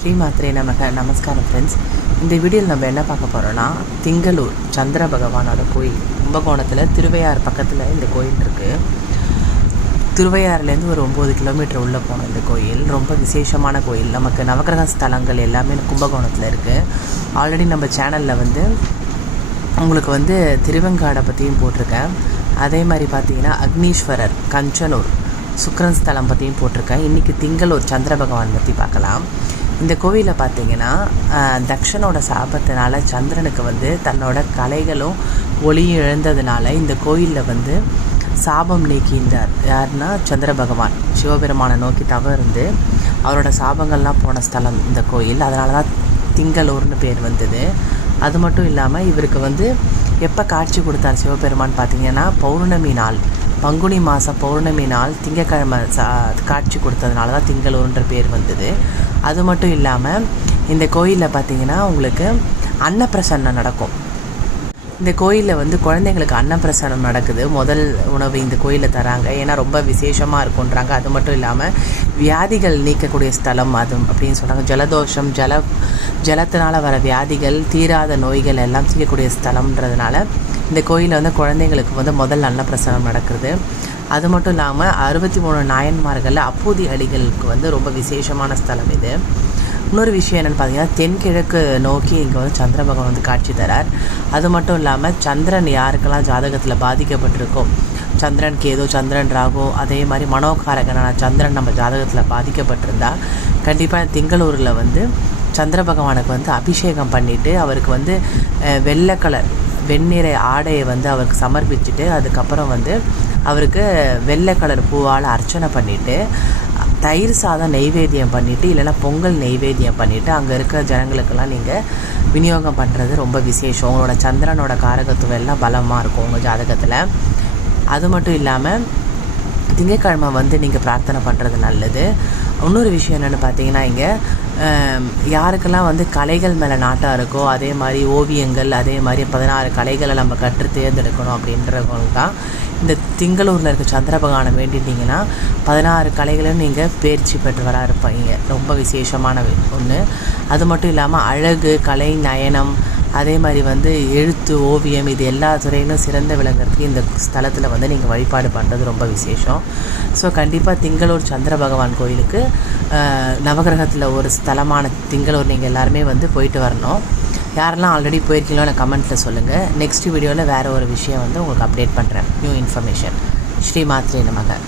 ஸ்ரீமாத்ரே நமக. நமஸ்காரம் ஃப்ரெண்ட்ஸ். இந்த வீடியோவில் நம்ம என்ன பார்க்க போகிறோன்னா, திங்களூர் சந்திர பகவானோட கோயில். கும்பகோணத்தில் திருவையாறு பக்கத்தில் இந்த கோயில் இருக்குது. திருவையாறுலேருந்து ஒரு 9 கிலோமீட்டர் உள்ளே போனோம். இந்த கோயில் ரொம்ப விசேஷமான கோயில். நமக்கு நவகிரக ஸ்தலங்கள் எல்லாமே கும்பகோணத்தில் இருக்குது. ஆல்ரெடி நம்ம சேனலில் உங்களுக்கு திருவெங்காடை பற்றியும் போட்டிருக்கேன். அதே மாதிரி பார்த்தீங்கன்னா அக்னீஸ்வரர், கஞ்சனூர், சுக்கிரன் ஸ்தலம் பற்றியும் போட்டிருக்கேன். இன்றைக்கி திங்களூர் சந்திர பகவான் பற்றி பார்க்கலாம். இந்த கோவிலில் பார்த்தீங்கன்னா தக்ஷனோட சாபத்தினால சந்திரனுக்கு தன்னோட கலைகளும் ஒளியும் இழந்ததுனால இந்த கோயிலில் சாபம் நீக்கின்றார். யாருன்னா சந்திர பகவான் சிவபெருமானை நோக்கி தவறு அவரோட சாபங்கள்லாம் போன ஸ்தலம் இந்த கோயில். அதனால தான் திங்களூர்னு பேர் வந்தது. அது மட்டும் இல்லாமல் இவருக்கு எப்போ காட்சி கொடுத்தார் சிவபெருமான் பார்த்தீங்கன்னா, பௌர்ணமி நாள், பங்குனி மாதம் பௌர்ணமி நாள் திங்கக்கிழமை காட்சி கொடுத்ததுனால தான் திங்களூர்ன்ற பேர் வந்தது. அது மட்டும் இல்லாமல் இந்த கோயிலில் பார்த்திங்கன்னா உங்களுக்கு அன்னப்பிரசன்னம் நடக்கும். இந்த கோயிலில் குழந்தைங்களுக்கு அன்னப்பிரசனம் நடக்குது. முதல் உணவு இந்த கோயிலில் தராங்க. ஏன்னா ரொம்ப விசேஷமாக இருக்குன்றாங்க. அது மட்டும் இல்லாமல் வியாதிகள் நீக்கக்கூடிய ஸ்தலம் அது அப்படின்னு சொல்கிறாங்க. ஜலதோஷம், ஜலத்தினால் வர வியாதிகள், தீராத நோய்கள் எல்லாம் தீர்க்கக்கூடிய ஸ்தலம்ன்றதுனால இந்த கோயிலில் குழந்தைங்களுக்கு முதல் அன்னப்பிரசனம் நடக்குது. அது மட்டும் இல்லாமல் 63 நாயன்மார்களில் அப்பூதி அடிகளுக்கு ரொம்ப விசேஷமான ஸ்தலம் இது. இன்னொரு விஷயம் என்னென்னு பார்த்தீங்கன்னா, தென்கிழக்கு நோக்கி இங்கே சந்திர பகவான் காட்சி தரார். அது மட்டும் இல்லாமல் சந்திரன் யாருக்கெல்லாம் ஜாதகத்தில் பாதிக்கப்பட்டிருக்கோ, சந்திரன் கேது, சந்திரன் ராகு, அதே மாதிரி மனோகாரகனான சந்திரன் நம்ம ஜாதகத்தில் பாதிக்கப்பட்டிருந்தால் கண்டிப்பாக திங்களூரில் சந்திர பகவானுக்கு அபிஷேகம் பண்ணிவிட்டு அவருக்கு வெள்ளை கலர் வெண்ணிற ஆடையை அவருக்கு சமர்ப்பிச்சுட்டு அதுக்கப்புறம் அவருக்கு வெள்ளை கலர் பூவால் அர்ச்சனை பண்ணிவிட்டு தயிர் சாதம் நெய்வேத்தியம் பண்ணிவிட்டு இல்லைன்னா பொங்கல் நெய்வேத்தியம் பண்ணிவிட்டு அங்கே இருக்கிற ஜனங்களுக்கெல்லாம் நீங்கள் விநியோகம் பண்ணுறது ரொம்ப விசேஷம். உங்களோட சந்திரனோட காரகத்துவம் எல்லாம் பலமாக இருக்கும் உங்கள் ஜாதகத்தில். அது மட்டும் இல்லாமல் திங்கட்கிழமை நீங்கள் பிரார்த்தனை பண்ணுறது நல்லது. இன்னொரு விஷயம் என்னென்னு பார்த்தீங்கன்னா, இங்கே யாருக்கெல்லாம் கலைகள் மேலே நாட்டம் இருக்கோ, அதே மாதிரி ஓவியங்கள், அதே மாதிரி 16 கலைகளை நம்ம கற்று தேர்ந்தெடுக்கணும் அப்படின்றவங்க தான் இந்த திங்களூரில் இருக்க சந்திர பகவானை வேண்டிட்டிங்கன்னா 16 கலைகளும் நீங்கள் தேர்ச்சி பெற்றவராக இருப்பீங்க. ரொம்ப விசேஷமான ஒன்று. அது மட்டும் இல்லாமல் அழகு, கலை, நயனம், அதே மாதிரி எழுத்து, ஓவியம், இது எல்லா துறையிலும் சிறந்த விளங்குறதுக்கு இந்த ஸ்தலத்தில் நீங்கள் வழிபாடு பண்ணுறது ரொம்ப விசேஷம். ஸோ கண்டிப்பாக திங்களூர் சந்திர பகவான் கோயிலுக்கு நவகிரகத்தில் ஒரு ஸ்தலமான திங்களூர் நீங்கள் எல்லாருமே போயிட்டு வரணும். யாரெல்லாம் ஆல்ரெடி போயிருக்கீங்களோ எனக்கு கமெண்ட்டில் சொல்லுங்கள். நெக்ஸ்ட் வீடியோவில் வேறு ஒரு விஷயம் உங்களுக்கு அப்டேட் பண்ணுறேன், நியூ இன்ஃபர்மேஷன். ஸ்ரீமாத்ரே நமக.